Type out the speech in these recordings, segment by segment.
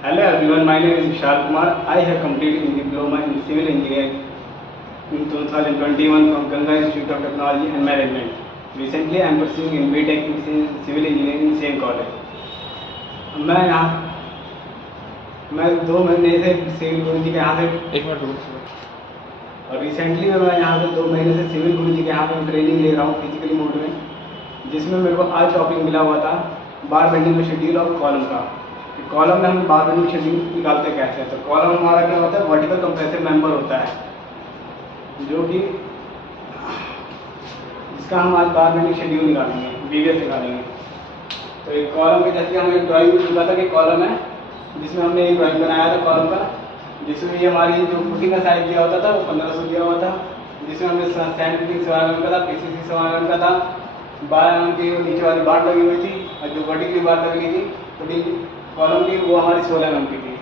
Hello everyone, my name is Vishal Kumar. I have completed diploma in civil engineering in 2021 from Ganga Institute of Technology and Management. Recently, I am pursuing in BTech in civil engineering in same college. मैं 2 महीने से civil गुरु जी के यहाँ से एक minute रुको। और recently मैं यहाँ से 2 महीने से सिविल गुरु जी के यहाँ पे ट्रेनिंग ले रहा हूँ फिजिकली मोड में, जिसमें मेरे को आज टॉपिक मिला हुआ था बार बेंडिंग में शेड्यूल ऑफ कॉलम का। कॉलम में हम बार बेंडिंग शेड्यूल निकालते कैसे हैं। तो कॉलम हमारा क्या होता है, वर्टिकल कंप्रेसिव मेंबर होता है, जो कि इसका हम आज बार बेंडिंग शेड्यूल निकालेंगे, बीवीएस निकालेंगे। तो एक कॉलम के जैसे हमें ड्राइंग में लिखा था कि कॉलम है, जिसमें हमने एक ड्राइंग बनाया था कॉलम का, जिसमें ये हमारी जो फुटिंग का साइज दिया होता था वो 1500 दिया हुआ था, जिसमें हमने सैंड फिटिंग 16 mm का था, पीसीसी 16 mm का था, 12 mm की नीचे वाली बार लगी हुई थी और जो वर्टिकली बार लगी थी फुटिंग कॉलम की वो हमारी 16 mm की थी।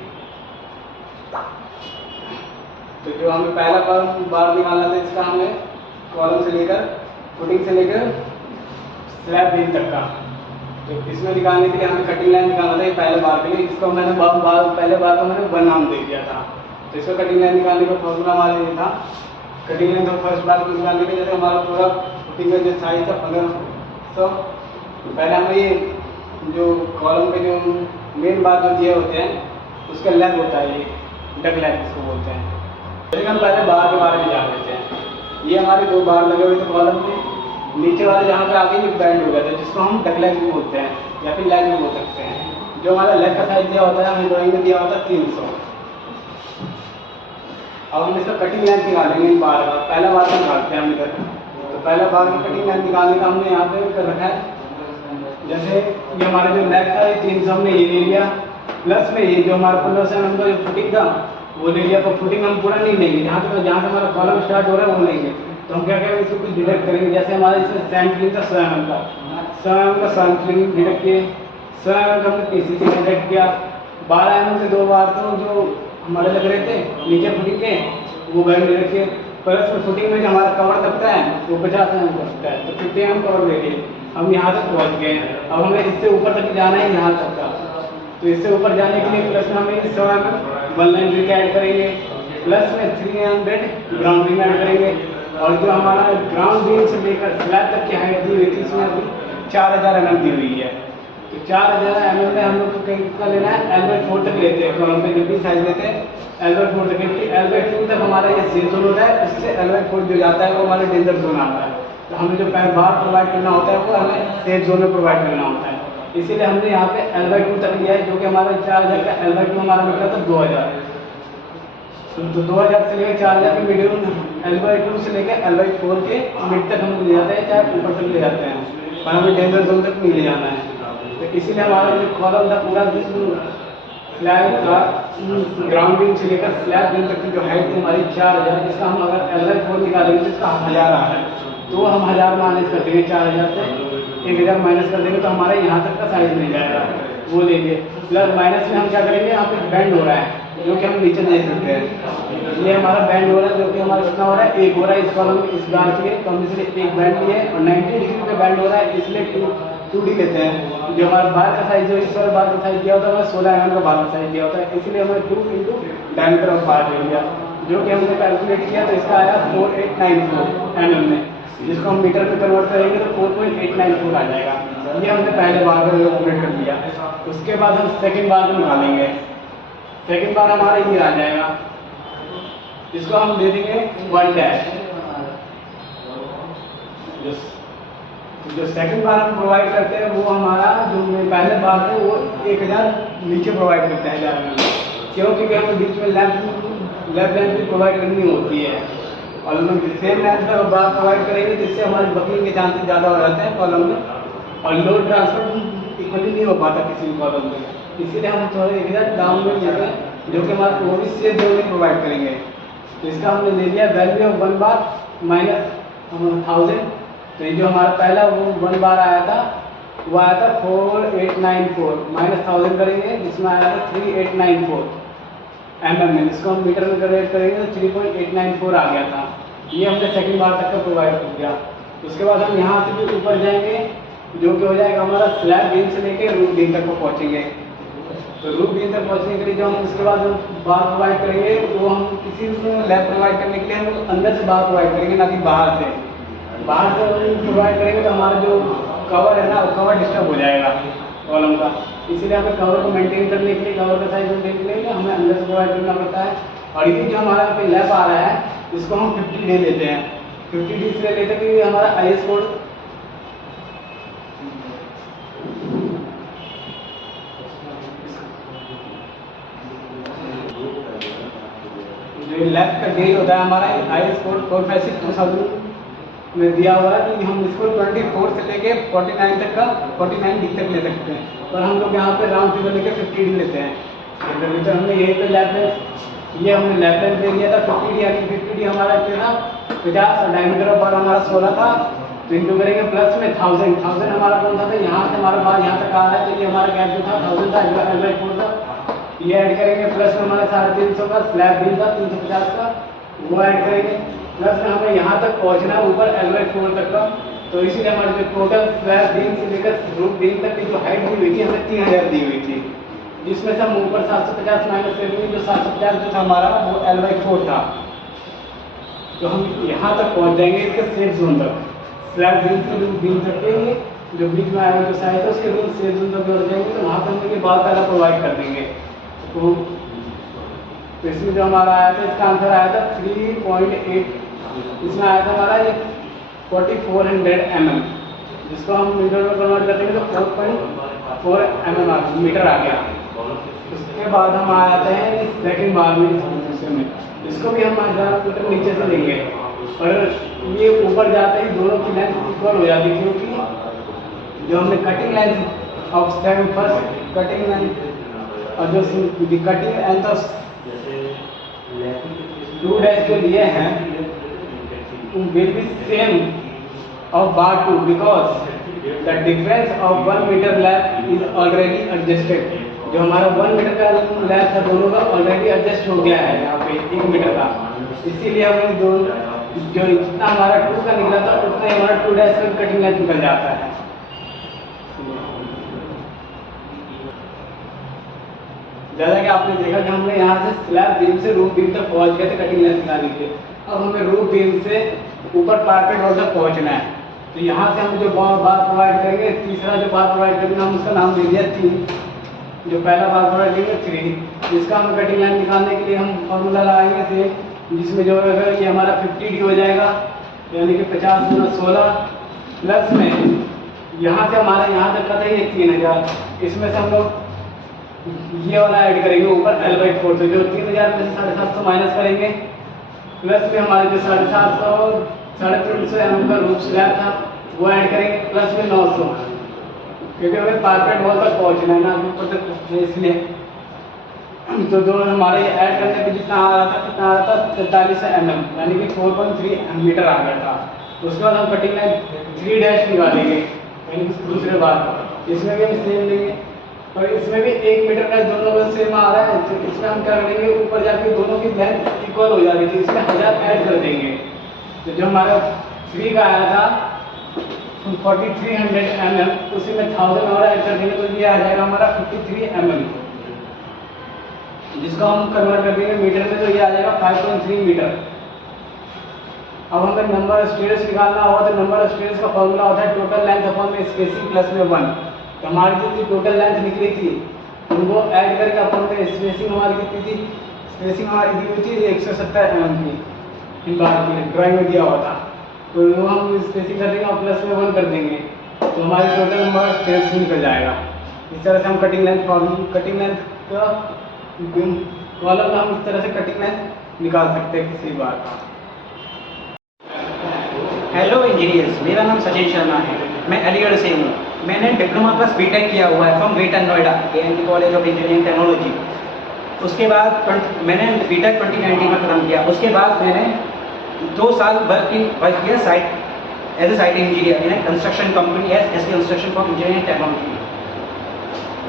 तो जो हमें पहला कॉलम बार निकालना था, इसका हमें कॉलम से लेकर फुटिंग से लेकर स्लैब बीम तक का, तो इसमें निकालने के लिए हमें कटिंग लाइन निकालना था ये पहले बार के लिए, जिसको मैंने पहले बार को मैंने 1 नाम दे दिया था। तो इसको कटिंग लाइन निकालने का फॉर्मूला हमारे ये था, कटिंग लाइन तो फर्स्ट बार को निकालने के जैसे हमारा पूरा फुटिंग का जो साइज था 1500, तो पहले हमें ये जो कॉलम के जो मेन बार जो दिए होते हैं उसका लेग होता है, ये डक लेग जिसको बोलते हैं। लेकिन हम पहले बार के बारे में जान लेते हैं। ये हमारे 2 बार लगे हुए थे कॉलम में, नीचे वाले जहाँ पे आगे ये बैंड हो गया था, जिसको हम डक लेग भी बोलते हैं या फिर लेग भी बोल सकते हैं। जो हमारा लेग का साइज दिया होता है हमें ड्राइंग में दिया होता है 300। अब हम इसका कटिंग लेंथ निकालेंगे बार का, पहला बार का निकालते हैं हम इधर। तो पहला बार का कटिंग लेंथ निकालने का हमने यहाँ पे कर रखा है, जैसे ये हमारा जो लेग था ये 300 हमने ये ले लिया, प्लस में ये जो हमारा 1500 mm का जो फुटिंग था वो ले लिया। तो फुटिंग हम पूरा नहीं लेंगे, जहाँ से हमारा कॉलम स्टार्ट हो रहा है वो लेंगे। तो हम क्या करेंगे, इसको कुछ डिडक्ट करेंगे। जैसे हमारे इसमें सैंपलिंग था 100 mm का, 100 mm का सैंपलिंग डिडक्ट किए, 100 mm का हमने पीसीसी डिडक्ट किया, 12 mm से 2 बार तो जो हमारे लग रहे थे नीचे फुटिंग के वो बैंड डिडक्ट किए, प्लस में फुटिंग में जो हमारा कवर लगता है वो 50 mm का लगता है, तो 50 mm कवर ले लिए। हम यहाँ तक पहुँच गए हैं, अब हमें इससे ऊपर तक जाना है यहाँ तक का। तो इससे ऊपर जाने के लिए प्लस में हमें 100 mm 1 लाइन ब्रिक ऐड करेंगे, प्लस में 300 ग्राउंड बीम ऐड करेंगे। और जो हमारा ग्राउंड बीम से लेकर स्लैब तक की हाइट दी हुई थी इसमें अभी 4000 mm दी हुई है। तो 4000 mm में हम लोग को कितना लेना है, L/4 तक लेते हैं कॉलम पे, जब भी साइज लेते हैं L/4 तक, L/2 तक हमारा ये सेफ जोन होता है, इससे L/4 जो जाता है वो हमारा डेंजर जोन आता है। तो हमें जो बार प्रोवाइड करना होता है वो हमें सेफ जोन में प्रोवाइड करना होता है, इसीलिए हमने यहाँ पे L/2 तक लिया है, जो कि हमारा 4000 का L/2 हमारा निकला था 2000। तो 2000 से लेकर 4000 के मीडियम L/2 से लेकर L/4 के मिड तक हम ले जाते हैं, चाहे ऊपर तक ले जाते हैं, पर हमें डेंजर जोन तक नहीं ले जाना है। तो इसीलिए हमारा जो कॉलम था पूरा स्लैब का ग्राउंड बीम से लेकर स्लैब बीम तक की जो हाइट थी हमारी 4000, इसका हम अगर L/4 निकालेंगे तो इसका 1000 आ रहा है, तो हम 1000 माइनस कर देंगे, 4000 से 1000 माइनस कर देंगे तो हमारा यहाँ तक का साइज मिल जाएगा, वो लेंगे। प्लस माइनस में हम क्या करेंगे, यहाँ पे बैंड हो रहा है जो कि हम नीचे दे सकते हैं, ये हमारा बैंड हो रहा है जो कि हमारा कितना हो रहा है, 1 हो रहा है इस कॉलम इस बार के लिए, तो हम इसलिए 1 बैंड लिए और 90 डिग्री पे बैंड हो रहा है, इसलिए 2D लेते हैं। जो हमारा बार का साइज जो इस वाले बार का साइज दिया होता है हमें 16 mm का बार का साइज दिया होता है, इसलिए हमें 2 × डायमीटर ऑफ बार ले लिया, जो कि हमने कैलकुलेट किया। तो इसका आया 4894 mm में, जिसको हम मीटर पे कन्वर्ट करेंगे तो 4.894 आ जाएगा। ये हमने पहले बार का कैलकुलेट कर लिया। उसके बाद हम सेकंड बार को निकालेंगे, सेकंड बार हमारा ये आ जाएगा, इसको हम दे देंगे 1 जो सेकंड बार हम प्रोवाइड करते हैं वो हमारा जो पहले बार है वो 1000 नीचे प्रोवाइड करते हैं 1000 में, क्योंकि हमें बीच में लेफ्ट लेंथ भी प्रोवाइड करनी होती है, और हम सेम लेंथ पर बार प्रोवाइड करेंगे जिससे हमारी बकलिंग के चांसेस ज़्यादा हो जाते हैं कॉलम में, और लोड ट्रांसफर इक्वली नहीं हो पाता किसी भी कॉलम में, इसीलिए हम थोड़े 1000 डाउन में लेते हैं, जो कि हमारा वो भी सेफ जोन में प्रोवाइड करेंगे। तो इसका हमने ले लिया वैल्यू ऑफ 1 बार माइनस 1000। तो ये जो हमारा पहला वो 1 बार आया था वो आया था 4894 माइनस 1000 करेंगे, जिसमें आया था 3894 mm में, जिसको हम मीटर में कन्वर्ट करेंगे तो 3.894 आ गया था। ये हमने सेकंड बार तक का प्रोवाइड कर दिया। उसके बाद हम यहाँ से भी ऊपर जाएंगे, जो कि हो जाएगा हमारा स्लैब बीम से लेकर रूफ बीम तक को पहुँचेंगे। तो रूफ बीम तक पहुँचने के लिए जो हम उसके बाद जो बार प्रोवाइड करेंगे वो हम किसी लैब प्रोवाइड करने के लिए हम अंदर से बार प्रोवाइड करेंगे, ना कि बाहर से। बाहर से प्रोवाइड करेंगे तो हमारा जो कवर है ना, वो कवर डिस्टर्ब हो जाएगा कॉलम का। इसीलिए हमें कवर को मेंटेन करने के लिए, कवर का साइज मेंटेन करने के लिए हमें अंदर से प्रोवाइड करना पड़ता है। और ये जो हमारा पे लैब आ रहा है, इसको हम 50 डे लेते हैं। 50 डे इसलिए लेते हैं क्योंकि हमारा IS कोड जो लैब का डेट होता है हमारा IS कोड 456/2000 में दिया हुआ है कि हम इसको 24 से लेके 49 तक का 49 डी तक ले सकते हैं, और हम लोग यहाँ पे राउंड फिगर लेके 50 डी लेते हैं। तो हमने यही पे लैब में ये हमने लैब में दे दिया था 50 डी, यानी 50 डी हमारा कितना 50 और डायमीटर ऑफ बार हमारा 16 था। तो इनको करेंगे प्लस में 1000 हमारा कौन सा था, यहाँ से हमारा बार यहाँ तक आ रहा है, तो ये हमारा गैप जो था 1000 था, L/4 था। ये ऐड करेंगे प्लस में हमारा 350 का स्लैब बिल था 350 का, वो ऐड करेंगे प्लस में हमें यहाँ तक पहुँचना है ऊपर L/4 तक का। तो इसीलिए हमारे जो टोटल स्लैब बीम से लेकर रूफ बीम तक की जो हाइट दी हुई थी हमें 3000 दी हुई थी, जिसमें से हम ऊपर 750 माइनस करेंगे। जो 750 जो था हमारा वो L/4 था। तो हम यहाँ तक पहुँच जाएंगे इसके सेफ जोन तक, स्लैब बीम से रूफ बीम तक के जो बीच में आया जो साइड है उसके रूम सेफ जोन तक जोड़ जाएंगे। तो वहाँ पर हम ये बाल पहला प्रोवाइड कर देंगे। तो इसमें जो हमारा आया था, इसका आंसर आया था 3.8, इसमें आया था हमारा ये 4400 mm, जिसको हम मीटर में कन्वर्ट कर देंगे तो 4.4 mm मीटर आ गया। उसके बाद हम आ जाते हैं सेकंड बार में, इसको भी हम मीटर नीचे से लेंगे, और ये ऊपर जाते ही दोनों की लेंथ इक्वल हो जाती है, क्योंकि जो हमने cutting length of stem first cutting length और जो कटिंग लेंथ ऑफ 2 डैश जो लिए हैं will be same of bar 2 because the difference of 1 meter lap is already adjusted। जो हमारा 1 मीटर का लैप था दोनों का ऑलरेडी एडजस्ट हो गया है यहाँ पे 1 मीटर का, इसीलिए हमें दोनों जो जितना हमारा 2 का निकला था उतना ही हमारा 2 डैश का कटिंग लेंथ निकल जाता है। जैसा कि आपने देखा कि हमने यहाँ से स्लैब बीम से रूफ बीम तक पहुँच गए थे कटिंग लेंथ निकालने के लिए। अब हमें रूफ बीम से ऊपर पार्पेट वॉल तक पहुँचना है। तो यहाँ से हम जो बार प्रोवाइड करेंगे, तीसरा जो बार प्रोवाइड करेंगे हम उसका नाम दे दिया 3। जो पहला बार प्रोवाइड करेंगे 3, जिसका हम कटिंग लेंथ निकालने के लिए हम फॉर्मूला लगाएंगे से, जिसमें जो है ये हमारा 50 डी हो जाएगा, यानी कि 50 × 16 प्लस में यहाँ से हमारा यहाँ तक का था ये 3000, इसमें से हम लोग ये वाला ऐड करेंगे ऊपर L/4 से, जो 3000 में से 750 माइनस करेंगे, प्लस में हमारे जो 750 350 mm का रूफ स्लैब था वो ऐड करेंगे, प्लस में 900, क्योंकि हमें पार्पेट वॉल तक पहुँचना है ना ऊपर तक, इसलिए। तो दोनों हमारे ये ऐड करने पे जितना आ रहा था कितना आ रहा था 43 mm, यानी कि 4.3 मीटर आ गया था। उसके बाद हम कटिंग लाइन 3 डैश निकालेंगे, यानी कि दूसरे बार इसमें भी हम सेम लेंगे, और इसमें भी 1 मीटर का दोनों का सेम आ रहा है। तो इसमें हम क्या करेंगे, ऊपर जाके दोनों की लेंथ इक्वल हो जाती थी, इसमें 1000 ऐड कर देंगे। तो जो हमारा 3 का आया था 4300 mm, उसी में 1000 और ऐड कर देंगे, तो ये आ जाएगा हमारा 53 mm, जिसको हम कन्वर्ट कर देंगे मीटर में, तो ये आ जाएगा 5.3 मीटर। अब हमें नंबर ऑफ स्टेयर्स निकालना होगा, तो नंबर ऑफ स्टेयर्स का फॉर्मूला होता है टोटल लेंथ अपॉन में स्पेसिंग प्लस में 1। तो हमारी जो टोटल लेंथ निकली थी उनको ऐड करके अपन में स्पेसिंग हमारी कितनी थी, स्पेसिंग हमारी दी हुई थी 170 mm की, इन बार की ड्राइंग में दिया हुआ था। तो वो हम स्पेसिंग कर देंगे और प्लस में 1 कर देंगे, तो हमारी टोटल नंबर ऑफ स्टेयर्स निकल जाएगा। इस तरह से हम कटिंग लेंथ का कॉलम का हम इस तरह से कटिंग लेंथ निकाल सकते हैं किसी बार का। हेलो इंजीनियर्स, मेरा नाम सचिन शर्मा है, मैं अलीगढ़ से हूँ। मैंने डिप्लोमा प्लस बीटेक किया हुआ है from greater Noida KNT college of engineering technology. उसके बाद मैंने बीटेक 2019 में खत्म किया। उसके बाद मैंने 2 साल वर्क किया site as a site engineer in construction company S construction for engineering technology.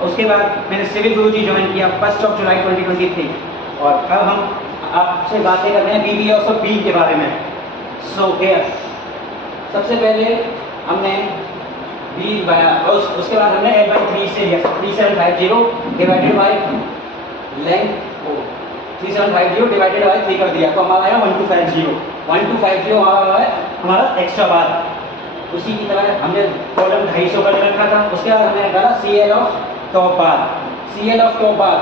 उसके बाद मैंने सिविल गुरुजी ज्वाइन किया 1 जुलाई 2023, और अब हम आपसे बातें कर रहे हैं BBA और बीम के बारे में। सो हियर सबसे पहले हमने बी उसके बाद हमने L बाई 3 से लिया 3750 divided by length 3750 divided by 3 कर दिया, तो हमारा आया 1250 हमारा है हमारा एक्स्ट्रा बार। उसी की तरह हमने कॉलम 250 का रखा था। उसके बाद हमने कहा CL of top bar, CL of top bar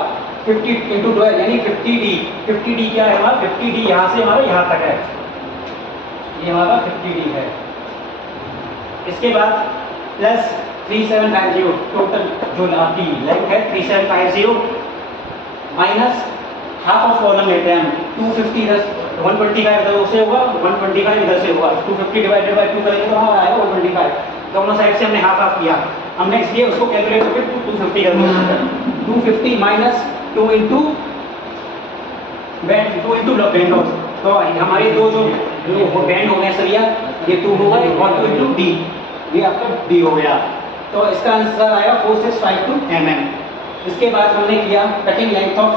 50 into 12 यानी 50D। 50D क्या है हमारा 50D यहाँ से हमारा यहाँ तक है, ये हमारा 50D है। इसके बाद प्लस 3750 टोटल जो आपकी लेंथ है 3750 माइनस हाफ ऑफ कॉलम लेते हैं हम 250 इधर 125 इधर से होगा 125 इधर से होगा 250 डिवाइडेड बाय 2 करेंगे तो हमारा आएगा 125। दोनों साइड से हमने हाफ हाफ किया, हमने इसलिए उसको कैलकुलेट करके 250 कर दिया। 250 minus 2 into band 2 into band of, तो हमारे दो जो बैंड हो गए सरिया ये 2 हो गए और 2 इंटू डी, ये आपका डी हो गया। तो इसका आंसर आएगा 4652 mm। इसके बाद हमने किया कटिंग लेंथ ऑफ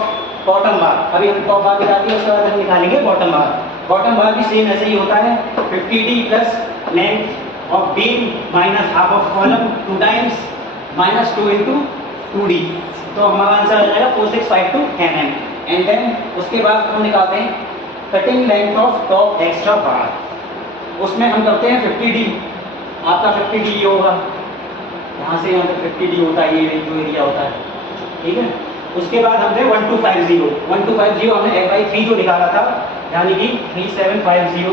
बॉटम बार। अभी हम टॉप बार निकाल दिया, उसके बाद हम निकालेंगे बॉटम बार। बॉटम बार भी सेम ऐसे ही होता है 50D plus length of beam minus half of column 2 times minus 2 into 2D, तो हमारा आंसर आ जाएगा 4652 mm। एंड देन उसके बाद हम निकालते हैं cutting length of top extra bar. उसमें हम करते हैं 50D, आपका 50D होगा यहाँ से यहाँ तक 50D होता है, ये जो एरिया होता है, ठीक है। उसके बाद हमने 1250 हमने L/3 जो निकाला था यानी कि 3750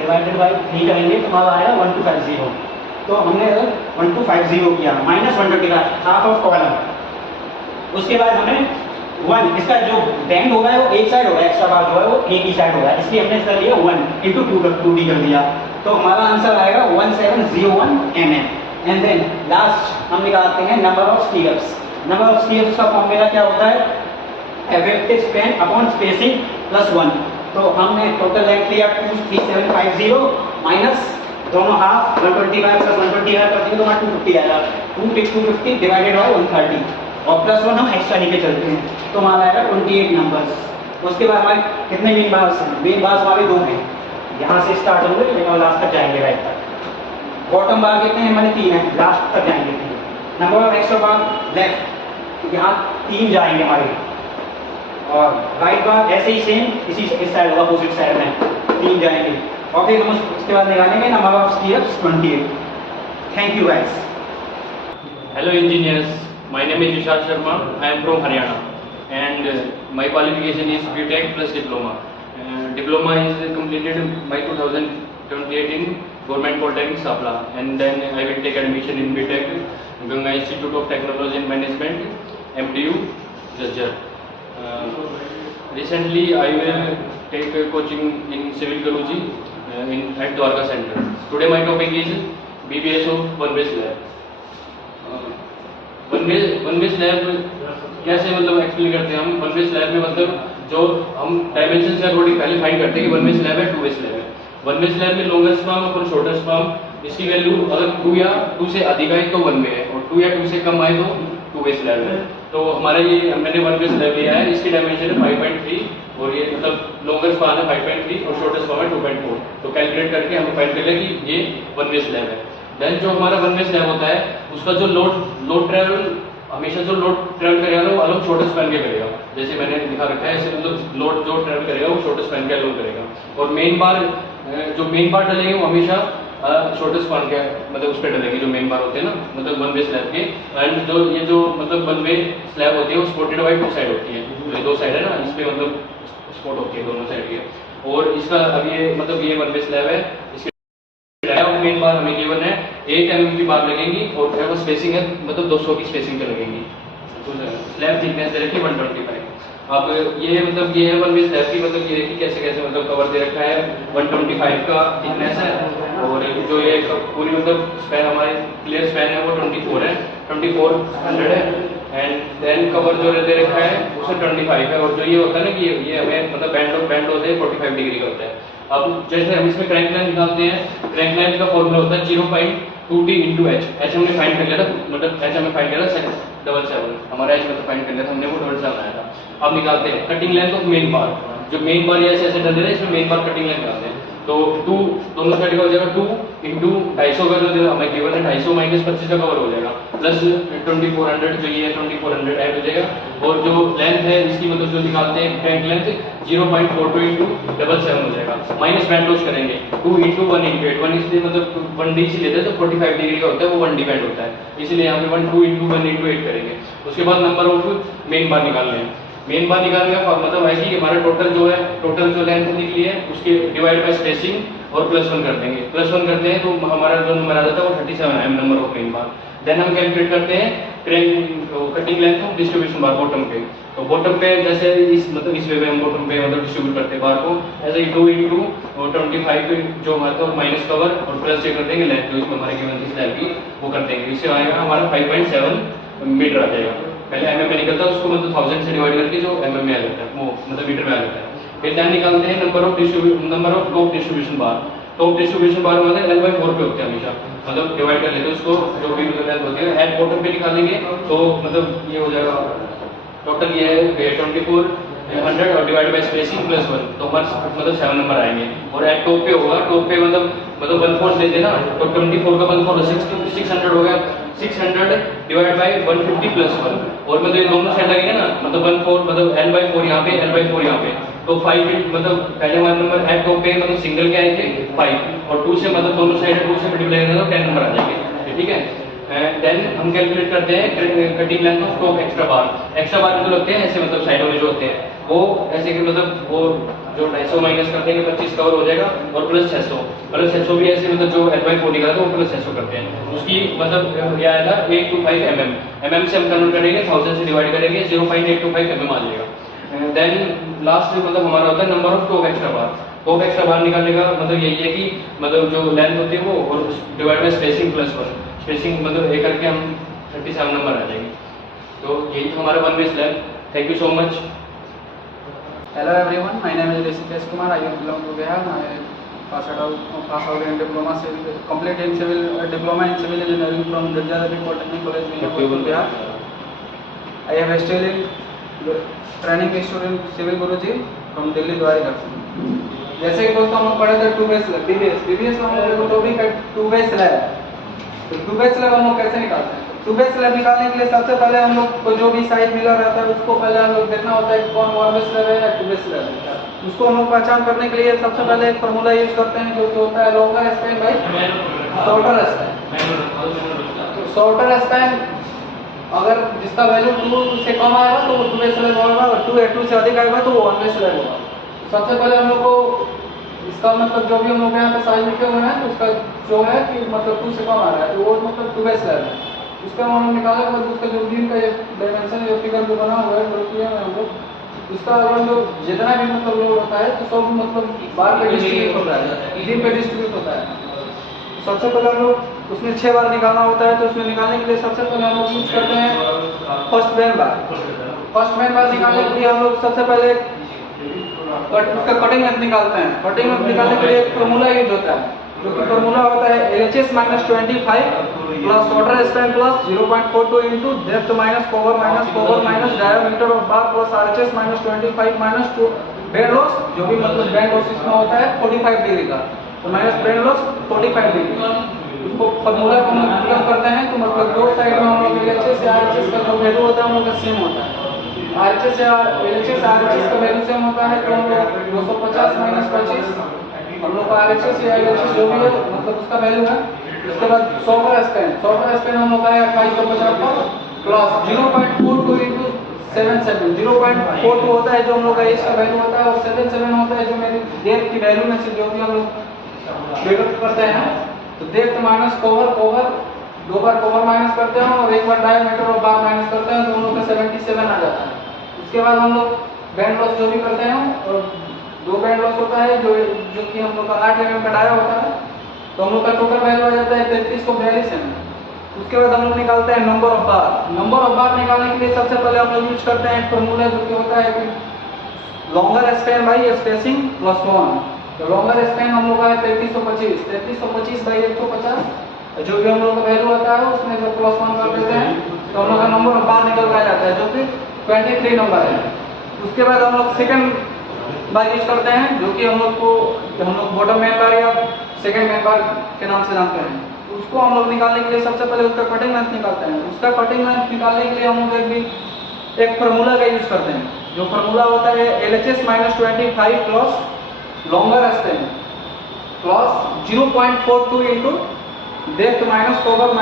डिवाइडेड बाई 3 करेंगे तो हमारा आएगा 1250। तो हमने 1250 किया माइनस 125 हाफ ऑफ कॉलम। उसके बाद हमें 1 इसका जो बैंड होगा वो एक साइड होगा, एक्स्ट्रा बार जो है वो एक ही साइड होगा, इसलिए हमने इसका लिया 1 इंटू 2D कर दिया, तो हमारा आंसर आएगा 1701 mm। एंड देन लास्ट हम निकालते हैं number of stairs. Number of stairs का फॉर्मूला क्या होता है effective span upon spacing plus 1। तो हमने टोटल लेंथ लिया 23750 माइनस दोनों हाफ 125 प्लस 125 कर देंगे तो हमारा 250 आएगा, 250 डिवाइडेड बाय 130 और प्लस 1 हम एक्स्ट्रा लेके चलते हैं तो हमारा आएगा 28 नंबर्स। उसके बाद हमारे कितने मेन बार्स हैं? मेन बार्स हमारे 2 हैं, यहाँ से स्टार्ट होंगे लेकिन लास्ट तक जाएंगे राइट तक। बॉटम बार कितने हैं? हमारे 3 हैं, लास्ट तक जाएंगे 3। Number of extra bar left यहाँ 3 जाएंगे हमारे, और राइट बार ऐसे ही सेम इस साइड होगा अपोजिट साइड में 3 जाएंगे, और फिर हम उसके बाद निकालेंगे number of stairs 28। Thank you guys. Hello engineers, my name is Vishal Sharma. I am from Haryana and my qualification is BTech plus diploma. Diploma is completed by 2028 in Government Polytechnic Sapla, and then I will take admission in BTech Ganga Institute of Technology and Management MTU Jajjar. Recently I will take coaching in Civil Guruji at Dwarka Center. Today my topic is BBS of One Base Lab. One base lab कैसे मतलब explain करते हैं हम? One base lab में मतलब जो हम dimension के अकॉर्डिंग पहले फाइंड करते हैं कि वन बेस लैब है 2 बेस लैब है। वन बेस लैब में लॉन्गेस्ट स्पाम और शॉर्टेस्ट स्पाम, इसकी वैल्यू अगर 2 या 2 से अधिक आए तो 1 में है, और 2 या 2 से कम आए तो 2 बेस लैब है। तो हमारा ये मैंने वन बेस लैब लिया है, इसकी डायमेंशन है 5.3 और ये मतलब लॉन्गेस्ट स्पान है 5.3 और शॉर्टेस्ट स्पान है 2.4। तो कैलकुलेट करके हम फाइंड कर लें कि ये वन बेस लैब है। देन जो हमारा वन बेस लैब होता है उसका जो लोड ट्रेवल हमेशा जो लोड ट्रेवल करेगा वो अलग छोटे स्पैन के करेगा, जैसे मैंने दिखा रखा है, ऐसे मतलब लोड जो ट्रेवल करेगा वो छोटे स्पैन का लोड करेगा। और मेन बार जो मेन बार डलेंगे वो हमेशा छोटे स्पैन के मतलब उस पर डलेंगे जो मेन बार होते हैं ना, मतलब वन वे स्लैब के। एंड जो ये जो मतलब वन वे स्लैब होती है वो सपोर्टेड बाई 2 साइड होती है, जो 2 साइड है ना इस पर मतलब सपोर्ट होती है दोनों साइड की। और इसका अब ये मतलब ये वन वे स्लैब है, इसके मेन बार हमें गिवन है 8 mm की बार लगेंगी और फिर वो स्पेसिंग है मतलब 200 की स्पेसिंग पे लगेंगी। तो स्लैब थिकनेस दे रखी है 125। अब ये मतलब ये है वन वे स्लैब की मतलब ये देखिए कैसे कैसे मतलब कवर दे रखा है 125 का थिकनेस है, और जो ये पूरी मतलब स्पैन हमारी क्लियर स्पैन है वो 24 है 2400 है। एंड देन कवर जो दे रखा है उससे 25 है, और जो ये होता है ना कि ये हमें मतलब बैंड होते हैं 45 डिग्री का होता है। अब जैसे हम इसमें क्रैंक लेंथ निकालते हैं, क्रैंक लेंथ का फॉर्मूला होता है 0.2t इंटू एच। एच हमने फाइंड कर लिया था, मतलब एच हमें फाइंड किया था 777, हमारा एच मतलब फाइंड कर लिया था हमने वो 777 आया था। अब निकालते हैं कटिंग लेंथ ऑफ मेन बार। जो मेन बार ऐसे ऐसे डल रहे हैं इसमें मेन बार कटिंग लेंथ निकालते हैं। तो 2 दोनों साइड का हो जाएगा 2 इंटू 250 का जो हमें गिवन है 250 माइनस 25 का कवर हो जाएगा प्लस 2400 जो ये 2400 ऐड हो जाएगा और जो लेंथ है इसकी मतलब जो निकालते हैं क्रैंक लेंथ 0.42 इंटू 77 हो जाएगा माइनस बैंड लॉस करेंगे 2 इंटू 1 इंटू 8 1 इसलिए मतलब 1 डी से लेते हैं तो 45 डिग्री का होता है वो 1 डी बैंड होता है इसलिए यहाँ पे 1 2 इंटू 1 इंटू 8 करेंगे। उसके बाद नंबर ऑफ मेन बार निकालने हैं। मेन बार निकालने का मतलब है कि हमारा टोटल जो लेंथ निकली है उसके डिवाइड बाय स्पेसिंग और प्लस 1 कर देंगे प्लस 1 करते हैं तो हमारा जो नंबर आ जाता है वो 37 है number of main bar. Then हम कैलकुलेट करते हैं cutting length of distribution bar bottom पे। तो बॉटम पे जैसे इस वे में हम बॉटम पे मतलब डिस्ट्रीब्यूट करते हैं बार को ऐसे ही 2 इंटू 25 जो हमारा तो माइनस कवर और प्लस ये कर देंगे लेंथ जो इसमें हमारे गिवन थी स्लैब की वो कर देंगे। इससे आएगा हमारा 5.7 मीटर आ जाएगा। पहले एमएम में निकलता है उसको मतलब 1000 से डिवाइड करके जो एमएम में आ जाता है वो मतलब मीटर में आ जाता है। फिर ध्यान निकालते हैं number of top distribution bar. Top distribution bar मतलब L/4 पे होते हैं हमेशा मतलब डिवाइड कर लेते हैं उसको जो भी लेंथ होती है एट बॉटम पे निकालेंगे तो मतलब ये हो जाएगा टोटल ये है 2400 और डिवाइड बाय स्पेसिंग प्लस 1 तो हमारे मतलब 7 नंबर आएंगे। और एट टॉप पे होगा टॉप पे मतलब 1/4 लेते हैं ना तो 24 का 1/4 600 हो गया 600 डिवाइड बाय 150 प्लस 1 और मतलब ये दोनों साइड लगेंगे ना मतलब 1/4 मतलब L/4 यहाँ पे L/4 यहाँ पे तो 5 मतलब पहले हमारे नंबर एट टॉप पे मतलब सिंगल के आए थे 5 और 2 से मतलब दोनों साइड 2 से मल्टीप्लाई करेंगे तो 10 नंबर आ जाएंगे ठीक है। देन हम कैलकुलेट करते हैं cutting length of top extra bar जो लगते हैं ऐसे मतलब साइडों में जो होते हैं वो ऐसे कि मतलब वो जो 250 माइनस कर देंगे 25 कवर हो जाएगा और प्लस 600 भी ऐसे मतलब जो L/4 निकला था वो प्लस 600 करते हैं उसकी मतलब ये आया था 825 mm से हम कन्वर्ट करेंगे 1000 से डिवाइड करेंगे 0.825 mm आ जाएगा। देन लास्ट मतलब हमारा होता है नंबर ऑफ टॉप एक्स्ट्रा बार निकालने का मतलब यही है कि मतलब जो लेंथ होती है वो और divide by spacing plus 1 spacing मतलब एक करके हम 37 नंबर आ जाएंगे। तो यही तो हमारा 1 वे slab. Thank you so much. Hello everyone, my name is Rishikesh Kumar. I belong to Bihar. I passed out in diploma civil, complete in civil diploma in civil engineering from Gajarabi Polytechnic College, Meenapur, Bihar. I have still in training student civil Guruji from Delhi Dwarika. जैसे कि दोस्तों हम लोग पढ़े थे 2 वे slab DBS में हम लोग देखो टॉपिक है 2 वे स्लैब। तो 2 वे स्लैब हम लोग कैसे निकालते हैं? 2 वे स्लैब निकालने के लिए सबसे पहले हम लोग को जो भी साइड मिला रहता है उसको पहले हम लोग देखना होता है कि कौन 1 वे स्लैब है या 2 वे स्लैब है। उसको हम लोग पहचान करने के लिए सबसे पहले एक फार्मूला यूज करते हैं जो कि होता है longer span by shorter span. तो शॉर्टर स्पैन अगर जिसका वैल्यू 2 से कम आएगा तो वो 2 वे स्लैब होगा और 2 से अधिक आएगा तो वो 1 वे स्लैब होगा। सबसे पहले हम लोग को इसका मतलब जो भी हम लोग यहाँ पे साइज लिखे हुए हैं तो उसका जो है कि मतलब 2 से कम आ रहा है तो वो मतलब 2 वे स्लैब है। उसका हम निकालने के बाद उसका जो बीम का डायमेंशन जो फिगर जो बना हुआ है ड्रॉ किया है हम लोग उसका अगर जो जितना भी मतलब लोड होता है तो सब मतलब बार पे डिस्ट्रीब्यूट होता है बीम पे डिस्ट्रीब्यूट होता है। सबसे पहले हम लोग उसमें 6 बार निकालना होता है तो उसमें निकालने के लिए सबसे पहले हम लोग यूज करते हैं फर्स्ट मैन बार निकालने के लिए हम लोग सबसे पहले उसका कटिंग लेंथ निकालते हैं। कटिंग लेंथ निकालने के लिए एक फार्मूला यूज होता है जो कि फार्मूला होता है LHS - 25 plus shorter span plus 0.42 into depth minus cover minus diameter of bar plus RHS - 25 minus 2 bend loss जो भी मतलब बेंड लॉस इसमें होता है 45 डिग्री का तो माइनस बेंड लॉस 45 डिग्री। उसको फार्मूला को हम उपयोग करते हैं तो मतलब दो साइड में हम लोग LHS या RHS का जो वैल्यू होता है हम लोग का सेम होता है। RHS या LHS RHS का वैल्यू सेम होता है तो हम लोग 250 माइनस 25 हम लोग का RHS या LHS जो भी है मतलब उसका वैल्यू है। उसके बाद शॉर्टर स्पैन हम लोग का है 2875 प्लस 0.42 इंटू 77 0.42 होता है जो हम लोग का एज का वैल्यू होता है और 77 होता है जो मेरी डेप्थ की वैल्यू में से जो भी हम लोग डिडक्ट करते हैं। तो डेप्थ माइनस कवर 2 बार कवर माइनस करते हैं और 1 बार डायमीटर और बार माइनस करते हैं तो हम लोग का 77 आ जाता है। उसके बाद हम लोग बैंड लॉस जो भी करते हैं और 2 बैंड लॉस होता है जो कि हम लोग का 8 mm का डाया होता है तो हम लोग का टोटल वैल्यू आ जाता है 3342 mm। उसके बाद हम लोग निकालते हैं नंबर ऑफ बार निकालने के लिए सबसे पहले हम लोग यूज करते हैं फार्मूला जो कि होता है कि longer span by spacing plus 1। तो लॉन्गर स्पैन हम लोग का है 3325 बाई 150 जो भी हम लोग का वैल्यू होता है उसमें जब प्लस 1 कर देते हैं तो हम लोग का नंबर ऑफ बार निकल के आ जाता है जो कि 23 नंबर है। उसके बाद हम लोग सेकंड बार यूज करते हैं, जो कि हम लोग बॉटम मेन बार या सेकंड मेन बार के नाम से जानते हैं। उसको हम लोग निकालने के लिए सबसे पहले उसका कटिंग लेंथ निकालते हैं। उसका कटिंग लेंथ निकालने के लिए हम लोग एक फार्मूला का यूज करते हैं, जो फार्मूला होता है LHS - 25 plus longer span plus 0.42 into depth minus cover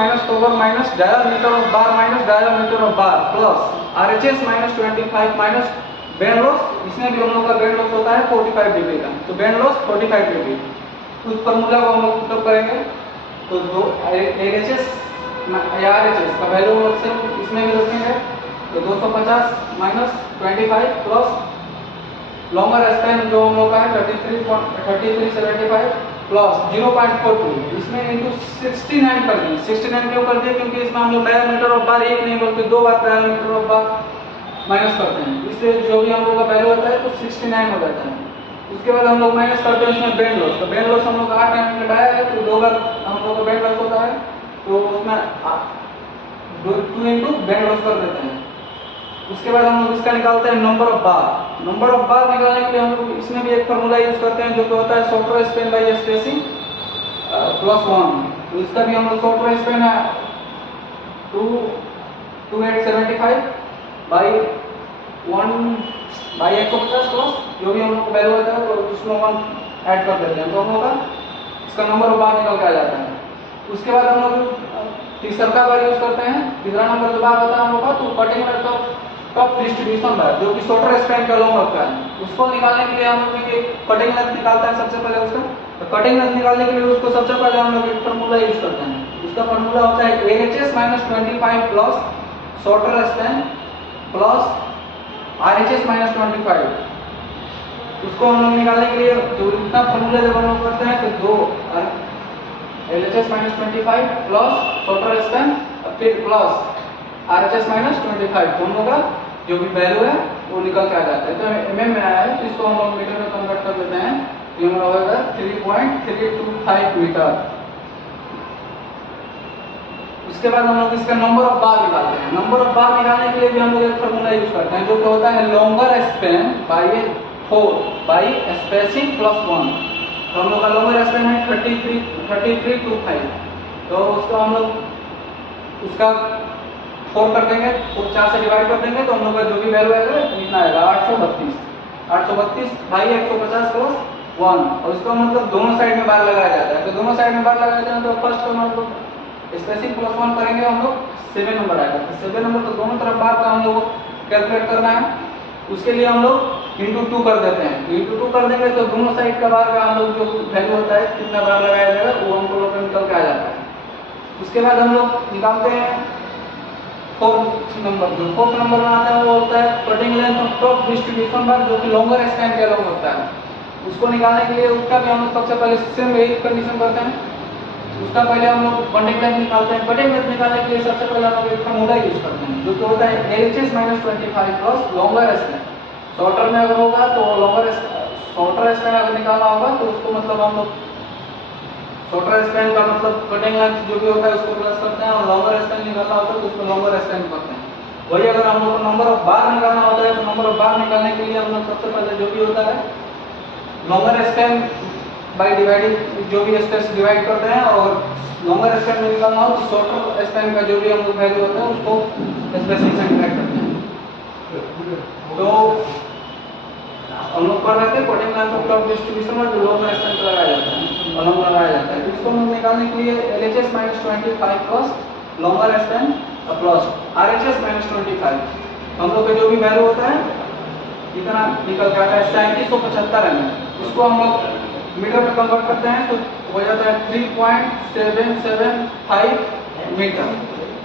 minus diameter of bar minus diameter of bar plus RHS - 25 minus band loss. इसमें भी हम लोग का बैंड लॉस होता है 45 डिग्री का, तो बैंड लॉस 45 डिग्री। उस फार्मूला को हम लोग पुट करेंगे तो दो LHS या RHS का वैल्यू हम लोग से इसमें भी रखेंगे, तो 250 माइनस 25 प्लस लॉन्गर स्पैन जो हम लोग का है 3375 प्लस 0.42 इसमें इंटू 69 कर दें। 69 क्यों कर दिए? क्योंकि इसमें हम लोग डायमीटर ऑफ बार एक नहीं बल्कि दो बार डायमीटर ऑफ बार माइनस करते हैं, इसलिए जो भी हम लोग का वैल्यू होता है तो 69 हो जाता है। उसके बाद हम लोग माइनस करते हैं इसमें बैंड लॉस। तो बैंड लॉस हम लोग 8 टाइम लगाया है, तो 2 बार हम लोग का बैंड लॉस होता है, तो उसमें 2 इंटू बैंड लॉस कर देते हैं। उसके बाद हम लोग इसका निकालते हैं number of bar. Number of बार निकालने के लिए हम लोग इसमें भी एक फार्मूला यूज करते हैं, जो कि होता है shorter span by spacing plus 1। तो इसका भी हम लोग शॉर्टर स्पैन है 2875 बाई 1/150 प्लस जो भी हम लोग को वैल्यू होता है, तो उसमें 1 ऐड कर देते हैं, तो हम लोग का इसका नंबर ऑफ बार निकल के आ जाता है। उसके बाद हम लोग तीसरा बार यूज करते हैं। तीसरा नंबर जो बार होता है हम लोग का, तो cutting length of distribution bar, जो कि शॉर्टर स्पैन का लॉन्ग होता है, उसको निकालने के लिए हम लोग कटिंग लेंथ निकालते हैं सबसे पहले उसका। तो कटिंग लेंथ निकालने के लिए उसको सबसे पहले हम लोग एक फार्मूला यूज करते हैं। उसका फार्मूला होता है LHS - 25 plus shorter span plus RHS - 25। उसको हम लोग निकालने के लिए तो इतना फार्मूला जब हम लोग करते हैं तो 2 LHS - 25 प्लस शॉर्टर स्पैन फिर प्लस RHS - 25, तो हम लोग का जो भी वैल्यू है वो निकल के आ जाता है। तो mm में आया है, तो इसको हम लोग मीटर में कन्वर्ट कर देते हैं, तो ये हमारा होगा 3.325 मीटर। उसके बाद हम लोग इसका नंबर ऑफ बार निकालते हैं। नंबर ऑफ बार निकालने के लिए भी हम लोग एक फार्मूला यूज करते हैं, जो कि होता है longer span by 4 by spacing plus 1। तो हम लोग का लॉन्गर स्पैन है 3325, तो उसको हम लोग उसका 4 कर देंगे, तो 4 से डिवाइड कर देंगे, तो हम लोग का जो भी वैल्यू आएगा इतना आएगा 832 बाई 150 प्लस 1। और इसको मतलब दोनों साइड में बार लगाया जाता है, तो दोनों साइड में बार लगाते हैं, तो फर्स्ट हम लोग स्पेसिंग प्लस 1 करेंगे, हम लोग 7 नंबर आएगा। तो 7 नंबर तो दोनों तरफ बार का हम लोग कैलकुलेट करना है। उसके लिए हम लोग इंटू 2 कर देते हैं। इंटू 2 कर देंगे तो दोनों साइड का बार का हम लोग जो वैल्यू होता है कितना बार लगाया जाएगा वो हमको लोग निकल के आ जाता है। उसके बाद हम लोग निकालते हैं 4th नंबर। जो 4th नंबर में आता है वो होता है cutting length of top distribution bar, जो कि लॉन्गर स्पैन के अलग होता है। उसको निकालने के लिए उसका भी हम लोग सबसे पहले सेम यही कंडीशन करते हैं। उसका पहले हम लोग कटिंग लेंथ निकालते हैं। कटिंग लेंथ निकालने के लिए सबसे पहले हम लोग एक फार्मूला यूज करते हैं, जो कि होता है LHS - 25 plus longer span. Shorter में अगर होगा तो शॉर्टर स्पैन अगर निकालना होगा तो उसको मतलब हम लोग शॉर्टर स्पैन का मतलब कटिंग लेंथ जो भी होता है उसको प्लस करते हैं, और लॉन्गर स्पैन निकालना होता है तो उसको लॉन्गर स्पैन करते हैं। वही अगर हम लोग को नंबर ऑफ बार निकालना होता है तो नंबर ऑफ बार निकालने के लिए हम लोग सबसे पहले जो भी होता है लॉन्गर स्पैन बाई डिवाइडिंग जो भी स्पेस डिवाइड करते हैं, और लॉन्गर स्पैन में निकालना हो तो शॉर्टर स्पैन का जो भी हम लोग वैल्यू होता है उसको स्पेसिंग से डिवाइड करते हैं। तो हम लोग कर रहे थे cutting length of top distribution में जो लॉन्गर स्पैन पर लगाया जाता है और लॉन्ग लगाया जाता है, इसको हम निकालने के लिए LHS - 25 plus longer span plus RHS - 25 हम लोग का जो भी वैल्यू होता है इतना निकल के आता है 3775 mm। इसको हम लोग मीटर में कन्वर्ट करते हैं तो हो जाता है 3.775 मीटर।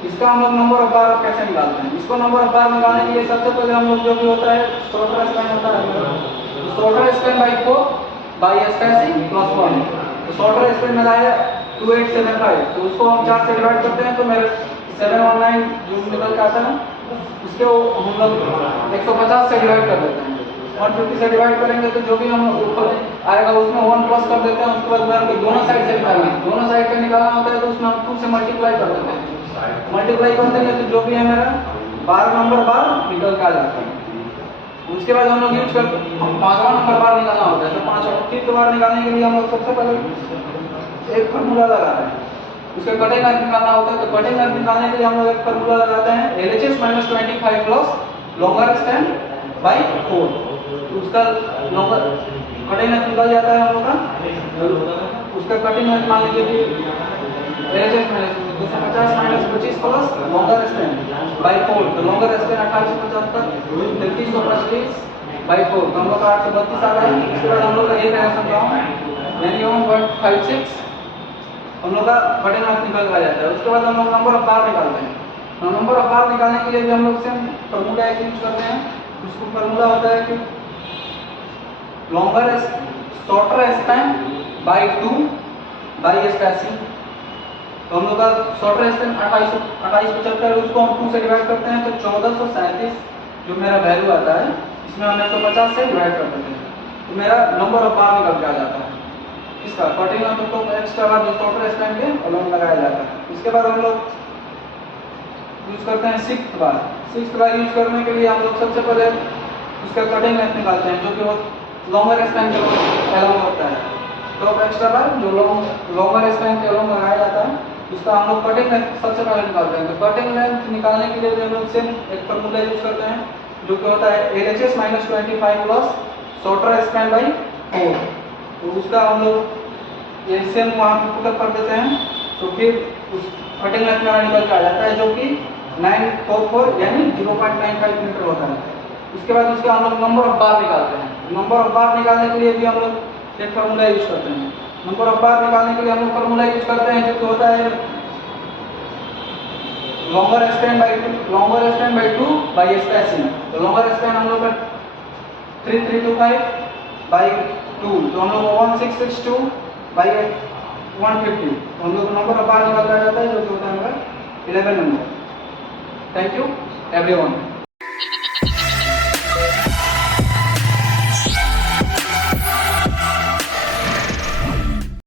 इसका हम लोग नंबर ऑफ बार कैसे निकालते हैं? इसको नंबर ऑफ बार निकालने के लिए सबसे पहले हम लोग जो भी होता है शॉर्टर स्पैन होता है, shorter span by 4 by spacing plus 1। तो शॉर्टर स्पैन में आया 2875, तो उसको हम 4 से डिवाइड करते हैं तो मेरे 719 जो निकल के आता है उसके हम लोग 150 से डिवाइड कर देते हैं। 150 से डिवाइड करेंगे तो जो भी हम ऊपर आएगा उसमें 1 प्लस कर देते हैं। उसके बाद में दोनों साइड से निकालना है, दोनों साइड से निकालना होता है तो उसमें हम 2 से मल्टीप्लाई कर देते हैं। मल्टीप्लाई कर देंगे तो जो भी है मेरा 12 नंबर बार निकल के आ जाता है। उसके बाद हम लोग यूज करते हैं 5वां नंबर बार निकालना होता है, तो 5 बार निकालने के लिए हम लोग सबसे पहले एक फार्मूला लगाते हैं। उसका कटिंग लेंथ निकालना होता है, तो कटिंग लेंथ निकालने के लिए हम लोग एक फार्मूला लगाते हैं LHS - 25 plus longer span by 4। तो उसका लॉन्गर कटिंग लेंथ निकल जाता है हम लोग का। उसका कटिंग लेंथ मान लीजिए कि LHS - 250 - 25 plus longer span by 4। तो लॉन्गर स्पैन 1875 3325 बाई 4, तो हम लोग का 832 आ रहा है। उसके बाद हम लोग का ये कह सकता हूँ यानी 1.56 हम लोग का कटिंग लेंथ निकल जाता है। उसके बाद हम लोग नंबर ऑफ बार निकालते हैं। तो नंबर ऑफ बार निकालने के लिए भी हम लोग सेम फार्मूला यूज करते हैं। उसको फार्मूला होता है कि longer shorter span by 2 by spacing. तो हम लोग का शॉर्टर स्पैन 2875, उसको हम 2 से डिवाइड करते हैं तो 1437 जो मेरा वैल्यू आता है, इसमें हम 150 से डिवाइड कर देते हैं, तो मेरा नंबर ऑफ बार निकल के आ जाता है। इसका कटिंग लेंथ तो एक्स्ट्रा बार जो शॉर्टर स्पैन के अलग लगाया जाता है। उसके बाद हम लोग यूज करते हैं सिक्स्थ बार यूज करने के लिए हम लोग सबसे पहले उसका कटिंग लेंथ निकालते हैं, जो कि वो लॉन्गर स्पैन के अलग होता है। तो एक्स्ट्रा बार जो लॉन्गर स्पैन के अलग लगाया जाता है, उसका हम लोग कटिंग लेंथ सबसे पहले निकालते हैं। तो कटिंग लेंथ निकालने के लिए हम लोग सेम एक फार्मूला यूज करते हैं, जो कि होता है LHS - 25 plus shorter span by 4। तो उसका हम लोग ये सेम वहाँ पे पुटअप कर देते हैं, तो फिर उस कटिंग लेंथ मेरा निकल के आ जाता है, जो कि 944 यानी 0.95 मीटर होता है। उसके बाद उसका हम लोग नंबर ऑफ बार निकालते हैं। नंबर ऑफ बार निकालने के लिए भी हम लोग एक फार्मूला यूज करते हैं। नंबर ऑफ बार निकालने के लिए हम लोग फार्मूला यूज करते हैं, जो कि होता है longer span by 2 by spacing. तो लॉन्गर स्पैन हम लोग का 3325 बाई 2, तो हम लोग 1662 बाई 150। तो हम लोग नंबर ऑफ बार निकाला जाता है, जो कि होता है हमारा 11 नंबर। Thank you everyone.